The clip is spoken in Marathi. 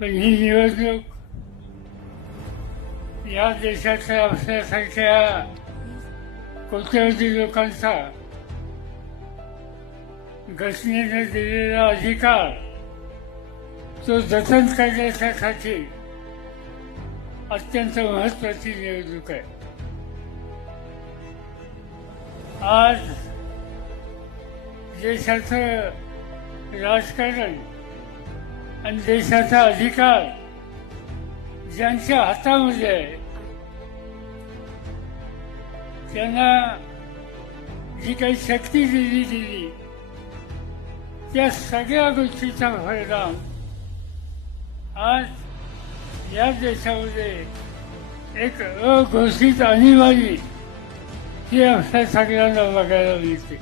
पण ही निवडणूक या देशातल्या आपल्यासारख्या कोट्यवधी लोकांचा घटनेने दिलेला अधिकार तो जतन करण्यासाठी अत्यंत महत्वाची निवडणूक आहे. आज देशाचं राजकारण आणि देशाचा अधिकार ज्यांच्या हातामध्ये आहे त्यांना जी काही शक्ती दिली गेली त्या सगळ्या गोष्टीचा परिणाम आज या देशामध्ये एक अघोषित अनिवार्य ही आपल्या सगळ्यांना बघायला मिळते.